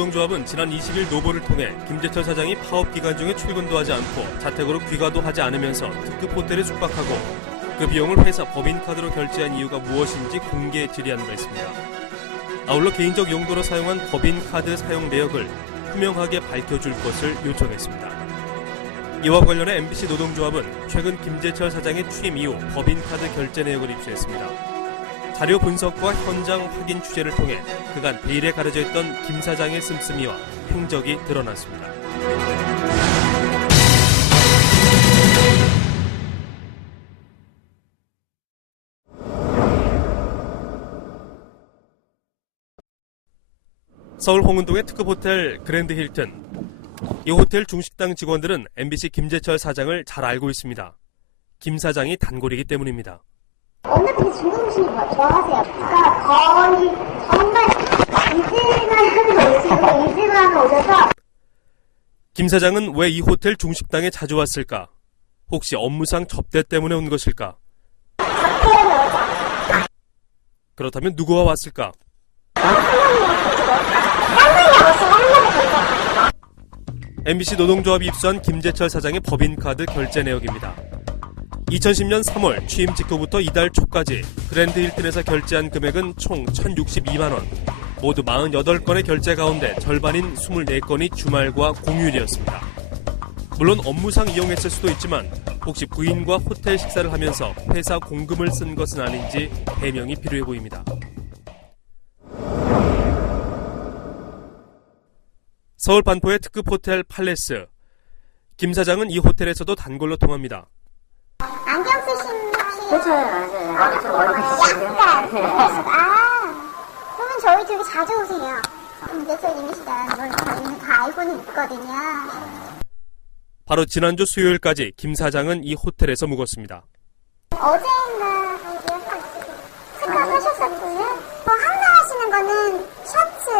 노동조합은 지난 20일 노보를 통해 김재철 사장이 파업 기간 중에 출근도 하지 않고 자택으로 귀가도 하지 않으면서 특급 호텔에 숙박하고 그 비용을 회사 법인카드로 결제한 이유가 무엇인지 공개 질의한 바 있습니다. 아울러 개인적 용도로 사용한 법인카드 사용 내역을 투명하게 밝혀줄 것을 요청했습니다. 이와 관련해 MBC 노동조합은 최근 김재철 사장의 취임 이후 법인카드 결제 내역을 입수했습니다. 자료 분석과 현장 확인 취재를 통해 그간 베일에 가려져 있던 김 사장의 씀씀이와 행적이 드러났습니다. 서울 홍은동의 특급 호텔 그랜드 힐튼. 이 호텔 중식당 직원들은 MBC 김재철 사장을 잘 알고 있습니다. 김 사장이 단골이기 때문입니다. 어느 분이 중국 음식을 좋아하세요. 그러니까 거의 정말 이질만 오셔서. 김 사장은 왜 이 호텔 중식당에 자주 왔을까? 혹시 업무상 접대 때문에 온 것일까? 그렇다면 누구와 왔을까? MBC 노동조합이 입수한 김재철 사장의 법인카드 결제 내역입니다. 2010년 3월 취임 직후부터 이달 초까지 그랜드 힐튼에서 결제한 금액은 총 1,062만 원. 모두 48건의 결제 가운데 절반인 24건이 주말과 공휴일이었습니다. 물론 업무상 이용했을 수도 있지만 혹시 부인과 호텔 식사를 하면서 회사 공금을 쓴 것은 아닌지 해명이 필요해 보입니다. 서울 반포의 특급 호텔 팔레스. 김 사장은 이 호텔에서도 단골로 통합니다. 안경 쓰신 혹시? 그렇죠. 약간. 그러면 저희 되게 자주 오세요. 김재철님이시다는 걸 저희는 다 알고는 있거든요. 바로 지난주 수요일까지 김 사장은 이 호텔에서 묵었습니다. 어제인가 생각하셨었고요. 항상 하시는 거는 셔츠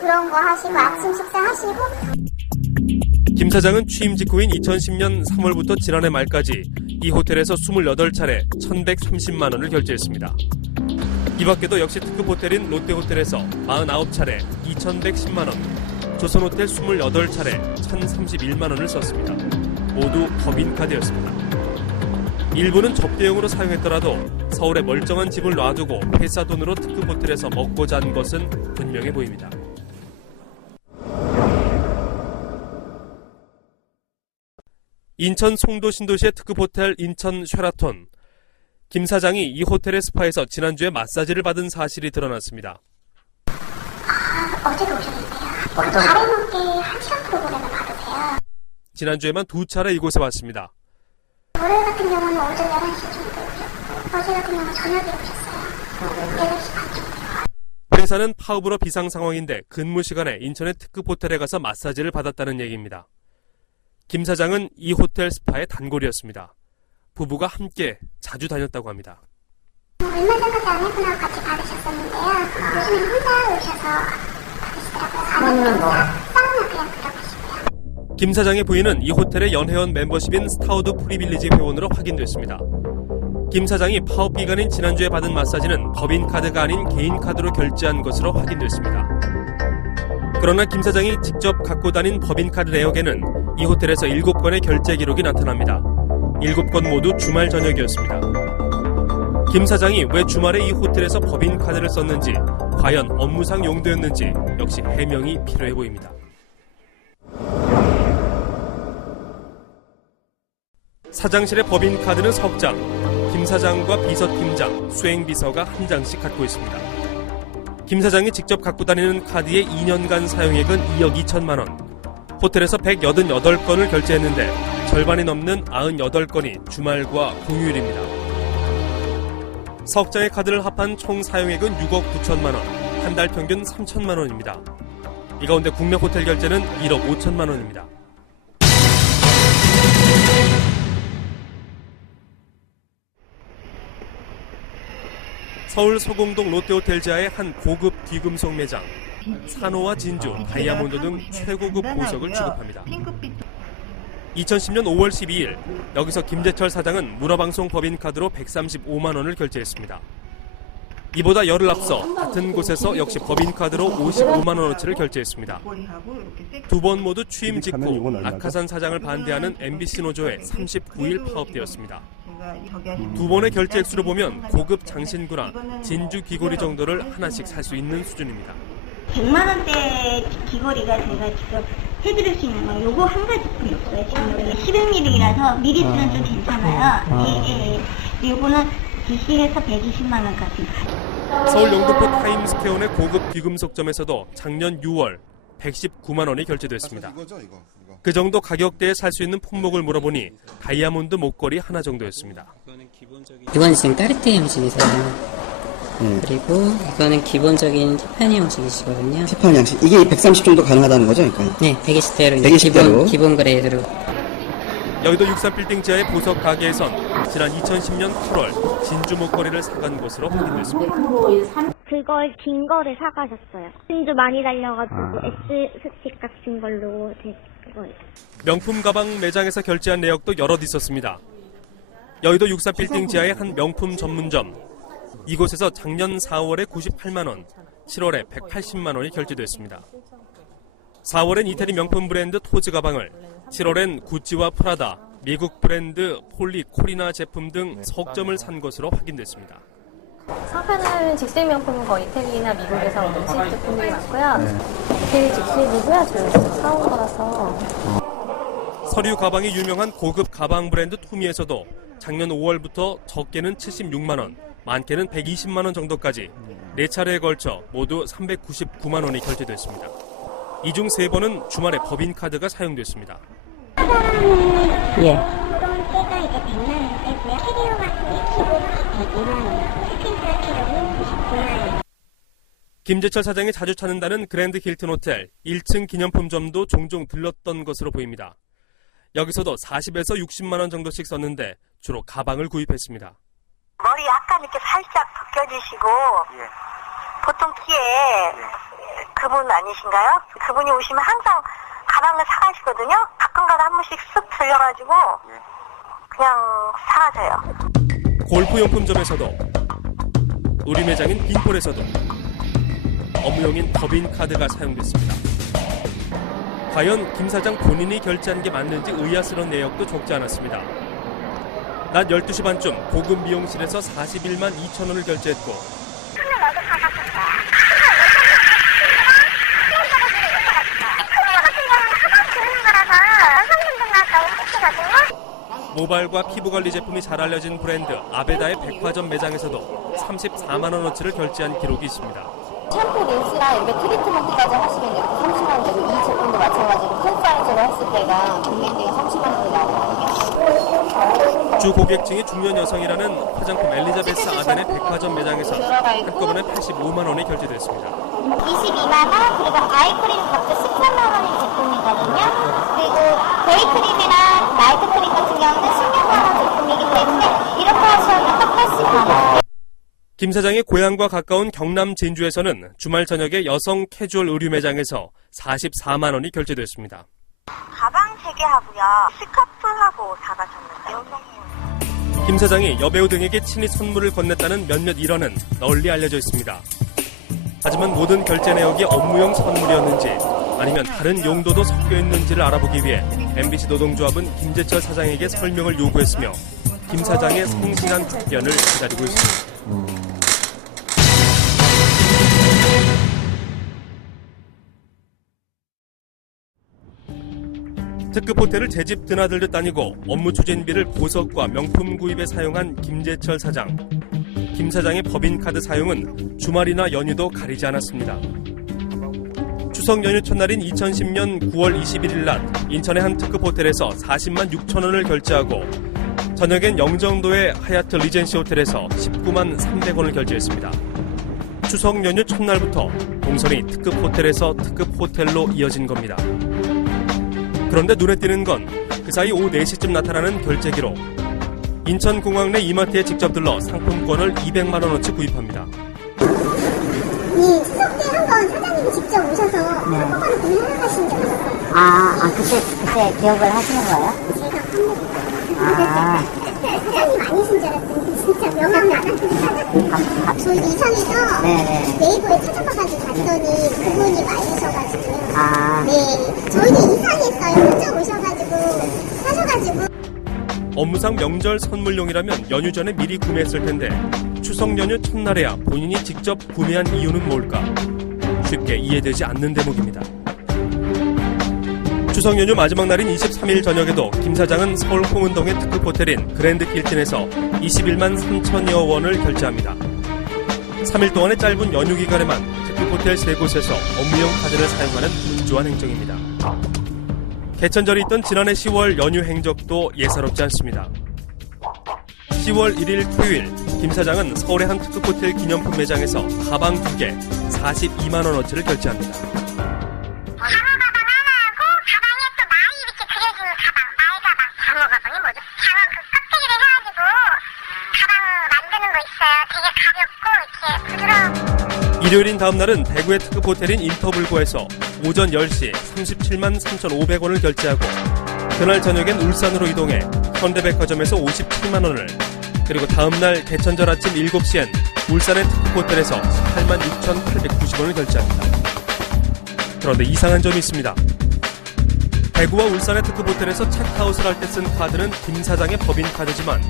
그런 거 하시고 아침 식사 하시고. 김 사장은 취임 직후인 2010년 3월부터 지난해 말까지 이 호텔에서 28차례 1,130만 원을 결제했습니다. 이 밖에도 역시 특급 호텔인 롯데호텔에서 49차례 2,110만 원, 조선호텔 28차례 1,031만 원을 썼습니다. 모두 법인카드였습니다. 일부는 접대용으로 사용했더라도 서울에 멀쩡한 집을 놔두고 회사 돈으로 특급 호텔에서 먹고 잔 것은 분명해 보입니다. 인천 송도 신도시의 특급 호텔 인천 쉐라톤. 김 사장이 이 호텔의 스파에서 지난주에 마사지를 받은 사실이 드러났습니다. 어제도 오셨는데요. 다른 분께 1시간 프로그램을 받으세요. 지난주에만 2차례 이곳에 왔습니다. 월요일 같은 경우는 오전 11시쯤 오셨고 어제 같은 경우는 저녁에 오셨어요. 8시 반쯤. 회사는 파업으로 비상 상황인데 근무 시간에 인천의 특급 호텔에 가서 마사지를 받았다는 얘기입니다. 김 사장은 이 호텔 스파의 단골이었습니다. 부부가 함께 자주 다녔다고 합니다. 얼마 전까지 아내분하고 같이 받으셨었는데요. 요즘에는 혼자 오셔서 받으시더라고요. 사우나 그냥 들어가시고요. 김 사장의 부인은 이 호텔의 연회원 멤버십인 스타우드 프리빌리지 회원으로 확인됐습니다. 김 사장이 파업 기간인 지난주에 받은 마사지는 법인카드가 아닌 개인카드로 결제한 것으로 확인됐습니다. 그러나 김 사장이 직접 갖고 다닌 법인카드 내역에는 이 호텔에서 7건의 결제 기록이 나타납니다. 7건 모두 주말 저녁이었습니다. 김 사장이 왜 주말에 이 호텔에서 법인카드를 썼는지, 과연 업무상 용도였는지 역시 해명이 필요해 보입니다. 사장실의 법인카드는 석 장, 김 사장과 비서팀장, 수행비서가 한 장씩 갖고 있습니다. 김 사장이 직접 갖고 다니는 카드의 2년간 사용액은 2억 2천만 원. 호텔에서 188건을 결제했는데 절반이 넘는 98건이 주말과 공휴일입니다. 석 장의 카드를 합한 총 사용액은 6억 9천만 원, 한 달 평균 3천만 원입니다. 이 가운데 국내 호텔 결제는 1억 5천만 원입니다. 서울 서공동 롯데호텔 지하의 한 고급 귀금속 매장. 산호와 진주, 다이아몬드 등 최고급 보석을 취급합니다. 2010년 5월 12일 여기서 김재철 사장은 문화방송 법인카드로 135만 원을 결제했습니다. 이보다 열흘 앞서 같은 곳에서 역시 법인카드로 55만 원어치를 결제했습니다. 두 번 모두 취임 직후 낙하산 사장을 반대하는 MBC 노조에 39일 파업되었습니다. 두 번의 결제 액수를 보면 고급 장신구나 진주 귀걸이 정도를 하나씩 살 수 있는 수준입니다. 100만 원대 귀걸이가 제가 직접 해드릴 수 있는 건 요거 한 가지뿐이 없어요. 지금 여기 11mm라서 미리수는 좀 괜찮아요. 예. 요거는 DC에서 120만 원까지. 서울 영등포 타임스퀘어 내 고급 귀금속점에서도 작년 6월 119만 원이 결제됐습니다. 그 정도 가격대에 살 수 있는 품목을 물어보니 다이아몬드 목걸이 하나 정도였습니다. 이건 지금 까르띠에 형식이세요. 그리고 이거는 기본적인 티파니 형식이시거든요. 티파니 양식. 이게 130 정도 가능하다는 거죠? 그러니까. 네, 120대로 120대로. 기본 그레이드로. 여의도 63빌딩 지하의 보석 가게에선 지난 2010년 8월 진주 목걸이를 사간 것으로 확인됐습니다. 그걸 긴 거를 사가셨어요. 진주 많이 달려가지고 S 스틱 같은 걸로 된 거예요. 명품 가방 매장에서 결제한 내역도 여럿 있었습니다. 여의도 64빌딩 지하의 한 명품 전문점. 이곳에서 작년 4월에 98만 원, 7월에 180만 원이 결제됐습니다. 4월엔 이태리 명품 브랜드 토즈 가방을, 7월엔 구찌와 프라다, 미국 브랜드 폴리 코리나 제품 등 석 점을 산 것으로 확인됐습니다. 상표는 직수입 명품은 거의 이태리나 미국에서 오는 수입 제품들이 많고요. 이태리 직수입이고요. 저희가 사온 거라서. 서류 가방이 유명한 고급 가방 브랜드 투미에서도 작년 5월부터 적게는 76만 원, 많게는 120만 원 정도까지 4차례에 걸쳐 모두 399만 원이 결제됐습니다. 이 중 3번은 주말에 법인카드가 사용됐습니다. 예. 그런 때가 이제 100만 원대고요. 캐리어 같은 게 기본 102만 원, 스킨트라 키로는 99만 원. 김재철 사장이 자주 찾는다는 그랜드 힐튼 호텔 1층 기념품점도 종종 들렀던 것으로 보입니다. 여기서도 40에서 60만 원 정도씩 썼는데 주로 가방을 구입했습니다. 머리 약간 이렇게 살짝 벗겨지시고 보통 키에 그분 아니신가요? 그분이 오시면 항상 가방을 사가시거든요. 가끔가다 한 번씩 쓱 들려가지고 그냥 사가세요. 골프용품점에서도 우리 매장인 빈폴에서도 업무용인 법인카드가 사용됐습니다. 과연 김 사장 본인이 결제한 게 맞는지 의아스러운 내역도 적지 않았습니다. 낮 12시 반쯤 고급 미용실에서 41만 2천 원을 결제했고 모발과 피부관리 제품이 잘 알려진 브랜드 아베다의 백화점 매장에서도 34만 원어치를 결제한 기록이 있습니다. 샴푸, 린스랑 이렇게 트리트먼트까지 하시면 이렇게 30만 원 되고 이 제품도 마찬가지로 큰 사이즈로 했을 때가 금액대가 30만 원이 나오거든요. 주 고객층이 중년 여성이라는 화장품 엘리자베스 아덴의 백화점 매장에서 한꺼번에 85만 원이 결제됐습니다. 22만 원, 그리고 아이크림 값도 13만 원인 제품이거든요. 그리고 데이크림이랑 나이트크림 같은 경우는 16만 원 제품이기 때문에 이렇게 하시면 딱 80만 원. 김 사장의 고향과 가까운 경남 진주에서는 주말 저녁에 여성 캐주얼 의류 매장에서 44만 원이 결제됐습니다. 가방 3개 하고요. 스카프하고 사가셨는데요. 김 사장이 여배우 등에게 친히 선물을 건넸다는 몇몇 일화는 널리 알려져 있습니다. 하지만 모든 결제 내역이 업무용 선물이었는지 아니면 다른 용도도 섞여 있는지를 알아보기 위해 MBC 노동조합은 김재철 사장에게 설명을 요구했으며 김 사장의 성실한 답변을 기다리고 있습니다. 특급 호텔을 제집 드나들듯 다니고 업무 추진비를 보석과 명품 구입에 사용한 김재철 사장. 김 사장의 법인카드 사용은 주말이나 연휴도 가리지 않았습니다. 추석 연휴 첫날인 2010년 9월 21일 낮 인천의 한 특급 호텔에서 40만 6천 원을 결제하고 저녁엔 영종도의 하얏트 리젠시 호텔에서 19만 300원을 결제했습니다. 추석 연휴 첫날부터 동선이 특급 호텔에서 특급 호텔로 이어진 겁니다. 그런데 눈에 띄는 건 그 사이 오후 4시쯤 나타나는 결제 기록. 인천공항 내 이마트에 직접 들러 상품권을 200만 원어치 구입합니다. 이 추석 때 한번 사장님이 직접 오셔서 상품권을 구매하신 적이 있어요. 그때 기억을 하시는 거예요? 제가 사장님 아니신 줄 알았더니 진짜 명함 나갔습니다. 저희 이상해서 네이버에 찾아봐가지고 봤더니 그분이 맞으셔가지고요. 네, 저희도 이상했어요. 혼자 오셔가지고 사셔가지고. 업무상 명절 선물용이라면 연휴 전에 미리 구매했을 텐데 추석 연휴 첫날에야 본인이 직접 구매한 이유는 뭘까? 쉽게 이해되지 않는 대목입니다. 추석 연휴 마지막 날인 23일 저녁에도 김 사장은 서울 홍은동의 특급 호텔인 그랜드 힐튼에서 21만 3천여 원을 결제합니다. 3일 동안의 짧은 연휴 기간에만 특급 호텔 3곳에서 업무용 카드를 사용하는 분주한 행정입니다. 개천절이 있던 지난해 10월 연휴 행적도 예사롭지 않습니다. 10월 1일 토요일 김 사장은 서울의 한 특급 호텔 기념품 매장에서 가방 2개 42만 원어치를 결제합니다. 일요일인 다음 날은 대구의 특급 호텔인 인터블고에서 오전 10시 37만 3,500원을 결제하고 그날 저녁엔 울산으로 이동해 현대백화점에서 57만 원을 그리고 다음 날 개천절 아침 7시엔 울산의 특급 호텔에서 18만 6,890원을 결제합니다. 그런데 이상한 점이 있습니다. 대구와 울산의 특급 호텔에서 체크아웃을 할 때 쓴 카드는 김 사장의 법인 카드지만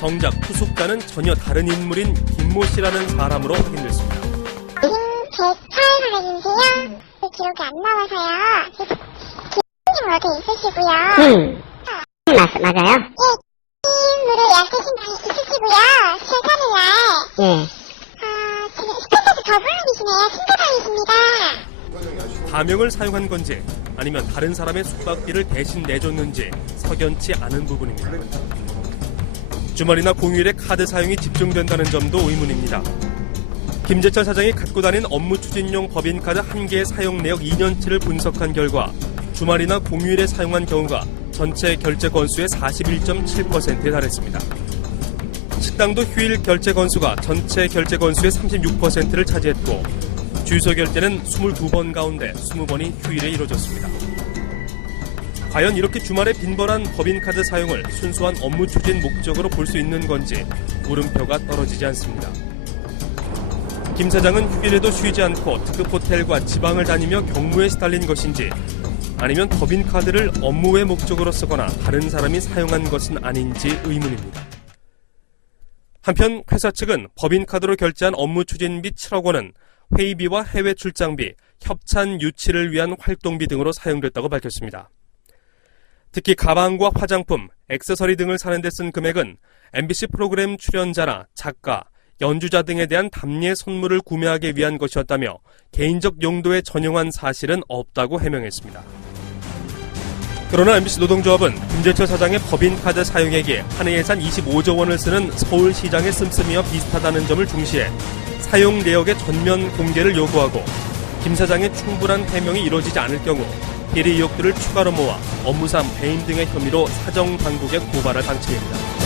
정작 투숙자는 전혀 다른 인물인 김모 씨라는 사람으로 확인됐습니다. 제 사회사장님이세요? 기록이 안 나와서요. 김님 어디 있으시고요? 맞아요? 예, 김으로 약하신 분이 있으시고요. 제3일 날. 지금 스페이스 더블룸이시네요. 신고방이십니다. 가명을 사용한 건지 아니면 다른 사람의 숙박비를 대신 내줬는지 석연치 않은 부분입니다. 주말이나 공휴일에 카드 사용이 집중된다는 점도 의문입니다. 김재철 사장이 갖고 다닌 업무 추진용 법인카드 1개의 사용 내역 2년치를 분석한 결과 주말이나 공휴일에 사용한 경우가 전체 결제 건수의 41.7%에 달했습니다. 식당도 휴일 결제 건수가 전체 결제 건수의 36%를 차지했고 주유소 결제는 22번 가운데 20번이 휴일에 이루어졌습니다. 과연 이렇게 주말에 빈번한 법인카드 사용을 순수한 업무 추진 목적으로 볼 수 있는 건지 물음표가 떨어지지 않습니다. 김 사장은 휴일에도 쉬지 않고 특급 호텔과 지방을 다니며 경무에 시달린 것인지 아니면 법인카드를 업무의 목적으로 쓰거나 다른 사람이 사용한 것은 아닌지 의문입니다. 한편 회사 측은 법인카드로 결제한 업무 추진비 7억 원은 회의비와 해외 출장비, 협찬 유치를 위한 활동비 등으로 사용됐다고 밝혔습니다. 특히 가방과 화장품, 액세서리 등을 사는 데 쓴 금액은 MBC 프로그램 출연자나 작가, 연주자 등에 대한 답례 선물을 구매하기 위한 것이었다며 개인적 용도에 전용한 사실은 없다고 해명했습니다. 그러나 MBC 노동조합은 김재철 사장의 법인카드 사용액이 한 해 예산 25조 원을 쓰는 서울시장의 씀씀이와 비슷하다는 점을 중시해 사용 내역의 전면 공개를 요구하고 김 사장의 충분한 해명이 이루어지지 않을 경우 비리 의혹들을 추가로 모아 업무상 배임 등의 혐의로 사정당국에 고발할 방침입니다.